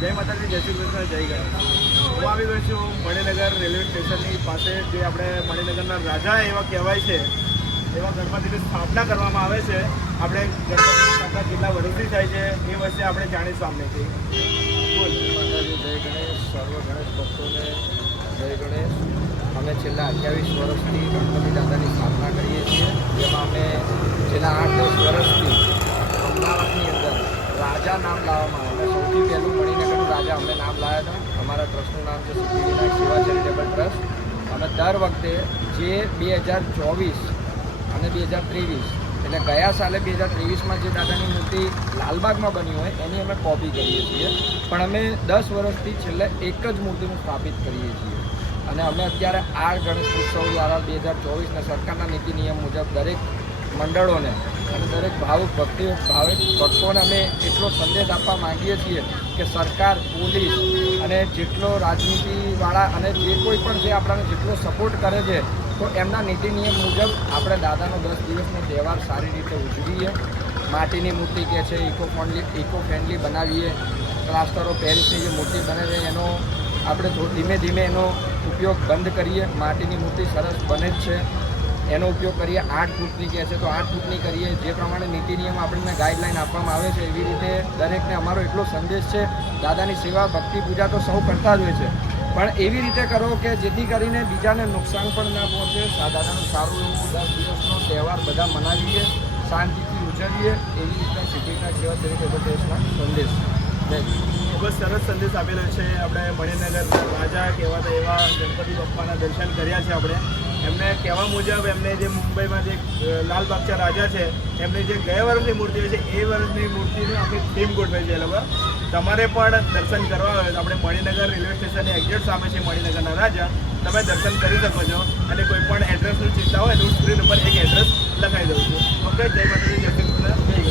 જય માતાજી, જય શ્રી કૃષ્ણ, જય ગણેશ. હું આવી ગયો છું મણિનગર રેલવે સ્ટેશનની પાસે, જે આપણે મણિનગરના રાજા એવા કહેવાય છે એવા ગણપતિની સ્થાપના કરવામાં આવે છે. આપણે ગણપતિની સ્થાપના કેટલા વર્ષથી થાય છે એ વર્ષે આપણે જાણીશું સામનેથી. બોલ. માતાજી, જય ગણેશ. સર્વ ગણેશ ભક્તોને જય ગણેશ. અમે છેલ્લા 28 વર્ષથી ગણપતિ દાદાની સ્થાપના કરીએ છીએ, જેમાં અમે છેલ્લા 8-10 વર્ષથી અમદાવાદની અંદર રાજા નામ લાવવામાં આવે. સૌથી પહેલું મણિનગરનું રાજા અમે નામ લાવ્યા હતા. અમારા ટ્રસ્ટનું નામ છે સિદ્ધિવિનાયક સેવા ચેરિટેબલ ટ્રસ્ટ. અમે દર વખતે જે 2024 અને 2023 એટલે ગયા સાલે 2023માં જે દાદાની મૂર્તિ લાલબાગમાં બની હોય એની અમે કોપી કરીએ છીએ, પણ અમે 10 વર્ષથી છેલ્લે એક જ મૂર્તિનું સ્થાપિત કરીએ છીએ. અને અમે અત્યારે આ ગણેશ ઉત્સવ દ્વારા 2024ના સરકારના નીતિ નિયમ મુજબ દરેક મંડળોને અને દરેક ભાવુક ભક્તોને અમે એટલો સંદેશ આપવા માંગીએ છીએ કે સરકાર, પોલીસ અને જેટલો રાજનીતિવાળા અને જે કોઈ પણ જે આપણને જેટલો સપોર્ટ કરે છે, તો એમના નીતિ નિયમ મુજબ આપણે દાદાનો 10 દિવસનો તહેવાર સારી રીતે ઉજવીએ. માટીની મૂર્તિ કે છે ઇકો ફ્રેન્ડલી બનાવીએ. પ્લાસ્ટર ઓફ પેરિસની જે મૂર્તિ બને છે એનો આપણે ધીમે ધીમે એનો ઉપયોગ બંધ કરીએ. માટીની મૂર્તિ સરસ બને જ છે, એનો ઉપયોગ કરીએ. 8 ફૂટની કહે છે તો 8 ફૂટની કરીએ. જે પ્રમાણે નીતિ નિયમ આપણને ગાઈડલાઈન આપવામાં આવે છે એવી રીતે દરેકને અમારો એટલો સંદેશ છે. દાદાની સેવા, ભક્તિ, પૂજા તો સૌ કરતા જ હોય છે, પણ એવી રીતે કરો કે જેથી કરીને બીજાને નુકસાન પણ ના પહોંચે. દાદાનું સારું એવું 10 દિવસનો તહેવાર બધા મનાવીએ, શાંતિથી ઉજવીએ. એવી રીતના સિદ્ધિવિનાયક સેવા ચેરિટેબલ ટ્રસ્ટના સંદેશ. ખૂબ જ સરસ સંદેશ આપેલો છે. આપણે મણિનગર રાજા કહેવાતા એવા ગણપતિ બાપ્પાના દર્શન કર્યા છે. આપણે એમને કહેવા મુજબ એમને જે મુંબઈમાં જે લાલબાગના રાજા છે એમની જે ગયા વર્ષની મૂર્તિ હોય છે એ વર્ષની મૂર્તિની આખી થીમ ગોઠવાઈ છે એ લોકો. તમારે પણ દર્શન કરવા હોય તો આપણે મણિનગર રેલવે સ્ટેશનની એક્ઝેક્ટ સામે છે મણિનગરના રાજા. તમે દર્શન કરી શકો છો, અને કોઈ પણ એડ્રેસની ચિંતા હોય તો હું સ્ક્રીન ઉપર એક એડ્રેસ લખાવી દઉં છું. ઓકે, જય માતાજી, જય શ્રી કૃષ્ણ, જય